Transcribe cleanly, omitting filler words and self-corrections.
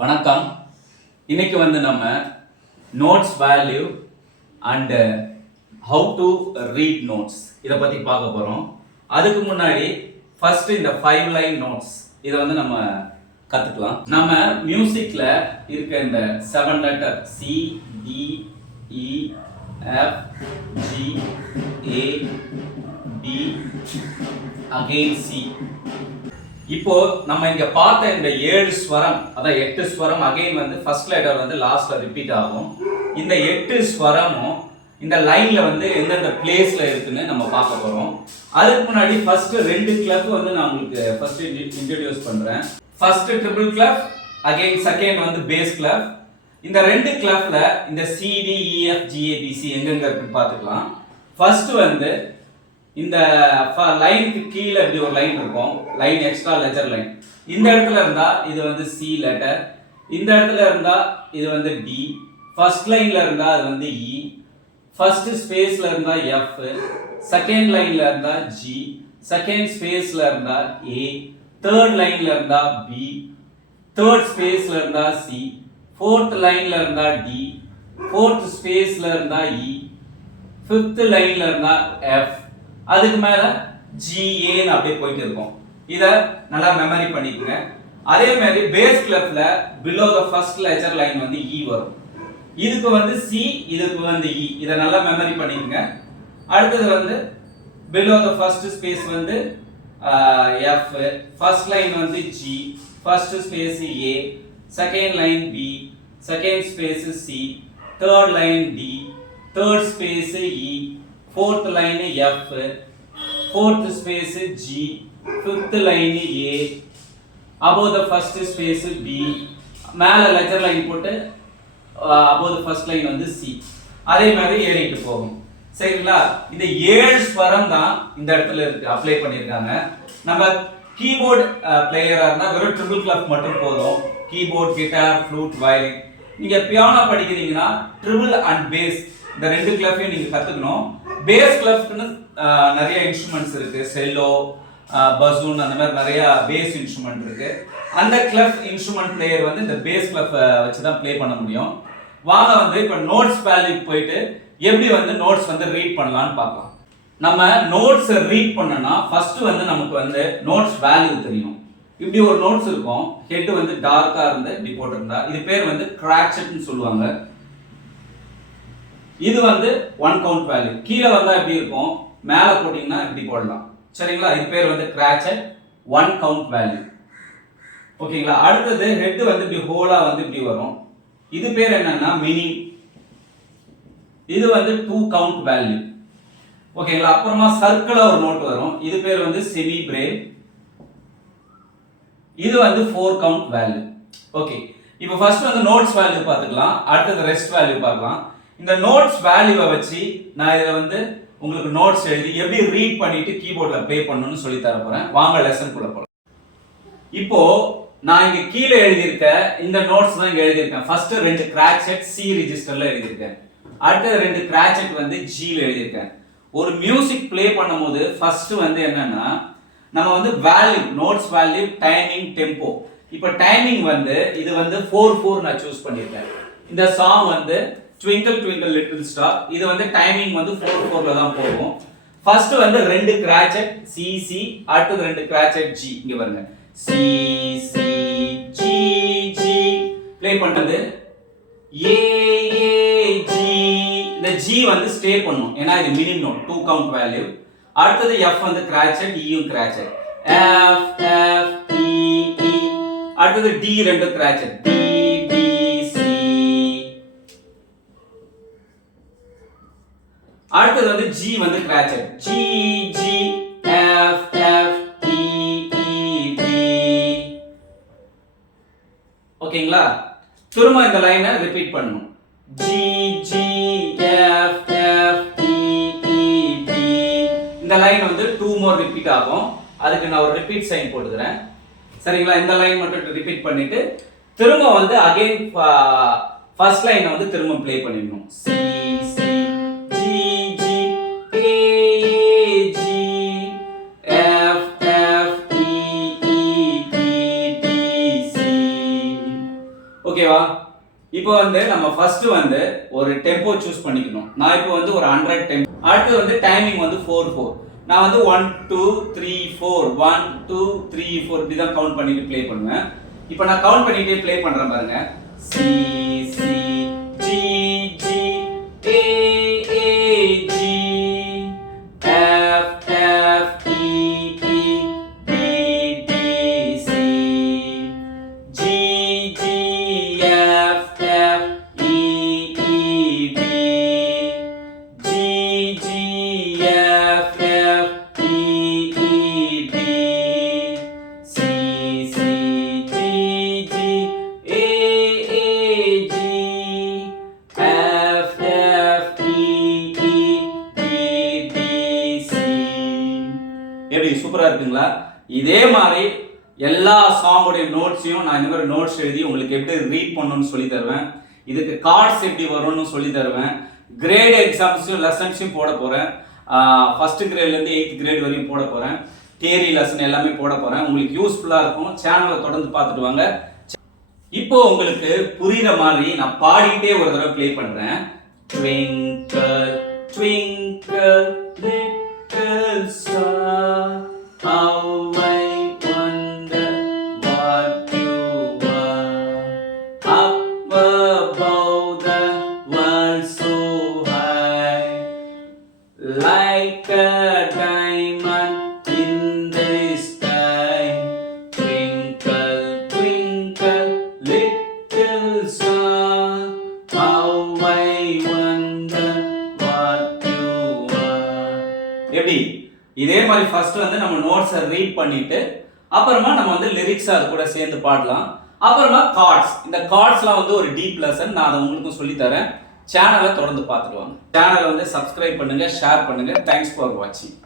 வணக்கம். இன்னைக்கு நம்ம notes value and how to read notes இதை பற்றி பார்க்க போகிறோம். அதுக்கு முன்னாடி ஃபர்ஸ்ட் இந்த 5 லைன் நோட்ஸ் இதை நம்ம கற்றுக்கலாம். நம்ம மியூசிக்கில் இருக்க இந்த 7 letter C, D, E, F, G, A, B, again C. இப்போ நம்ம இங்க பார்த்த இந்த 7 ஸ்வரம், அதான் 8 ஸ்வரம் அகைன் ஃபர்ஸ்ட் லெட்டர் லாஸ்ட்ல ரிப்பீட் ஆகும். இந்த 8 ஸ்வரமும் இந்த லைன்ல எந்தெந்த பிளேஸ்ல இருக்குன்னு நம்ம பார்க்க போறோம். அதுக்கு முன்னாடி ஃபர்ஸ்ட் 2 கிளப் நான் உங்களுக்கு ஃபர்ஸ்ட் இன்ட்ரோடியூஸ் பண்றேன். First triple club, again second base club. இந்த 2 கிளப்ல இந்த C, D, E, F, G, A, B, C எங்கெங்க இருக்குன்னு பார்த்துக்கலாம். ஃபர்ஸ்ட் இந்த லைனுக்கு கீழே இப்படி ஒரு லைன் இருக்கும், லைன் எக்ஸ்ட்ரா லெஜர் லைன். இந்த இடத்துல இருந்தா இது C லெட்டர், இந்த இடத்துல இருந்தா இது D, ஃபர்ஸ்ட் லைன்ல இருந்தா அது E, ஃபர்ஸ்ட் ஸ்பேஸ்ல இருந்தா F, செகண்ட் லைன்ல இருந்தா G, செகண்ட் ஸ்பேஸ்ல இருந்தா A, தேர்ட் லைன்ல இருந்தா B, தேர்ட் ஸ்பேஸ்ல இருந்தா C, ஃபோர்த் லைன்ல இருந்தா D, ஃபோர்த் ஸ்பேஸ்ல இருந்தா E, ஃபிஃப்த் லைன்ல இருந்தா F, அதுக்கு மேல GA ன்னு அப்படியே போயிட்டு இருக்கும். இத நல்லா மெமரி பண்ணிக்கங்க. அதே மாதிரி பேஸ் கிளப்ல below the first letter line E வரும். இதுக்கு C, இதுக்கு E. இத நல்லா மெமரி பண்ணிக்கங்க. அடுத்து below the first space F, first line G, first space A, second line B, second space C, third line D, third space E, fourth line F, fourth space G, fifth line A, above the first space B, மேல letter line போட்டு above the first line C. அதே மாதிரி ஏறிட்டு போகும். சரிங்களா? இந்த 7 ஸ்வரம் தான் இந்த இடத்துல இருக்கு, அப்ளை பண்ணிருக்காங்க. நம்ம கீபோர்ட் பிளேயரா இருந்தா வெறும் ட்ரிபிள் கிளப் மட்டும் போதும். Keyboard, guitar, flute, violin. நீங்க பியானோ படிக்கிறீங்கன்னா ட்ரிபிள் அண்ட் பேஸ் இந்த 2 கிளப்பையும் நீங்க கத்துக்கணும். பேஸ் கிளப்னு நிறைய இன்ஸ்ட்ருமெண்ட்ஸ் இருக்கு, செல்லோ, பசூன், அந்த மாதிரி நிறைய பேஸ் இன்ஸ்ட்ருமெண்ட் இருக்கு. அந்த கிளப் இன்ஸ்ட்ருமெண்ட் பிளேயர் இந்த பேஸ் கிளப் வச்சு தான் ப்ளே பண்ண முடியும். வாங்க இப்போ நோட்ஸ் வேல்யூக்கு போயிட்டு எப்படி நோட்ஸ் ரீட் பண்ணலாம்னு பார்க்கலாம். நம்ம நோட்ஸ் ரீட் பண்ணனா ஃபர்ஸ்ட் நமக்கு நோட்ஸ் வேல்யூ தெரியும். இப்படி ஒரு நோட்ஸ் இருக்கும், ஹெட் டார்க்கா இருந்து இப்படி போட்டிருந்தா இது பேர் கிராச்சட்னு சொல்லுவாங்க. இது 1 கவுண்ட் வேல்யூ. கீழே வந்தா எப்படி இருக்கும், மேல போட்டீங்கன்னா இப்படி போடலாம். சரிங்களா? இது பேர் கிராச்சட் 1 கவுண்ட் வேல்யூ. ஓகேங்களா? அடுத்தது ஹெட் இப்படி ஹோலா இப்படி வரும். இது பேர் என்னன்னா மினி. இது 2 கவுண்ட் வேல்யூ. ஓகேங்களா? அப்புறமா சர்க்கிளா ஒரு நோட் வரும். இது பேர் செமி பிரேவ். இது 4 கவுண்ட் வேல்யூ. ஓகே, இப்போ ஃபர்ஸ்ட் நோட்ஸ் வேல்யூ பார்த்துக்கலாம். அடுத்தது ரெஸ்ட் வேல்யூ பார்க்கலாம். இந்த நோட்ஸ் வேல்யூவை வச்சு நான் இதை உங்களுக்கு நோட்ஸ் எழுதி எப்படி ரீட் பண்ணிட்டு கீபோர்ட்ல ப்ளே பண்ணணும்னு சொல்லி தர போறேன். வாங்க லெசன் குள்ள போலாம். இப்போ நான் இங்க கீழே எழுதியிருக்க இந்த நோட்ஸ் தான் இங்க எழுதியிருக்கேன். ஃபர்ஸ்ட் 2 கிராச்சட் C ரெஜிஸ்டர்ல எழுதியிருக்கேன். அடுத்த 2 கிராச்சட் G ல எழுதியிருக்கேன். ஒரு மியூசிக் ப்ளே பண்ணும்போது ஃபர்ஸ்ட் என்னன்னா நம்ம value, notes value, timing, tempo. இப்போ டைமிங் இது 4/4 நான் சூஸ் பண்ணிருக்கேன். இந்த song Twinkle Twinkle Little Star, இது டைமிங் 4/4ல தான் போகும். ஃபர்ஸ்ட் 2 கிராச்சட் C C, அடுத்து 2 கிராச்சட் G. இங்க பாருங்க, C C G G. Play பண்றது A A G. இந்த G ஸ்டே பண்ணும், ஏன்னா இது மினிமம் நோட், 2 கவுண்ட் வேல்யூ. அடுத்தது F கிராச்சட், E கிராச்சட், F F E E. அடுத்தது D 2 கிராச்சட், D D அடுத்தது G கிராச்சட், G G F F E E D. ஓகேங்களா? திரும்ப இந்த லைனை ரிப்பீட் பண்ணணும். G G F F E E D. இந்த லைன் 2 மோர் ரிப்பீட் ஆகும். அதுக்கு நான் ஒரு ரிப்பீட் சைன் போட்டுக்கிறேன். சரிங்களா? இந்த லைன் மட்டும் ரிப்பீட் பண்ணிட்டு திரும்ப அகைன் ஃபர்ஸ்ட் லைனை திரும்ப ப்ளே பண்ணிடணும். C C G G A G F F E E D D C. ஓகேவா? இப்போ வந்து நம்ம ஃபர்ஸ்ட் வந்து ஒரு டெம்போ சூஸ் பண்ணிக்கணும். நான் இப்போ வந்து ஒரு 100 டெம்போ. அடுத்து வந்து டைமிங் வந்து 4/4. நான் வந்து 1 2 3 4 1 2 3 4 இப்படி தான் கவுண்ட் பண்ணிட்டு ப்ளே பண்ணுவேன். இப்போ நான் கவுண்ட் பண்ணிட்டே ப்ளே பண்றேன் பாருங்க. C C G G A A G F F E E B B C G G F F E E B G G F F E E B C C G G A A G F F E E B B C. எப்படி சூப்பரா இருக்குங்களா? இதே மாதிரி எல்லா சாங்கோட நோட்ஸையும் நான் இந்த மாதிரி நோட்ஸ் எழுதி உங்களுக்கு எப்படி ரீட் பண்ணணும்னு சொல்லி தருவேன். இதுக்கு கார்ட்ஸ் எப்படி வரும்னு சொல்லி தருவேன். கிரேட் எக்ஸாம்ஸும் லெசன்ஸையும் போட போறேன். ஃபர்ஸ்ட் கிரேட்லேருந்து 8th கிரேட் வரையும் போட போறேன். தியரி லெசன் எல்லாமே போட போறேன். உங்களுக்கு யூஸ்ஃபுல்லா இருக்கும். சேனலை தொடர்ந்து பார்த்துட்டு வாங்க. இப்போ உங்களுக்கு புரியுற மாதிரி நான் பாடிட்டே ஒரு தடவை ப்ளே பண்றேன். Twinkle twinkle little star, how I wonder what you are. Up above the world so high, like a diamond in the sky. Twinkle twinkle little star, how I wonder what you are. எப்படி இதே மாதிரி first வந்து நம்ம நோட்ஸை read பண்ணிட்டு அப்புறமா நம்ம வந்து lyrics அது கூட சேர்ந்து பாடலாம். அப்புறமா கார்ட்ஸ், இந்த கார்ட்ஸ்லாம் வந்து ஒரு டீப் லெசன். நான் அதை உங்களுக்கும் சொல்லி தரேன். சேனலை தொடர்ந்து பார்த்துட்டு வாங்க. சேனலை வந்து சப்ஸ்கிரைப் பண்ணுங்க, ஷேர் பண்ணுங்க. தேங்க்ஸ் ஃபார் வாட்சிங்.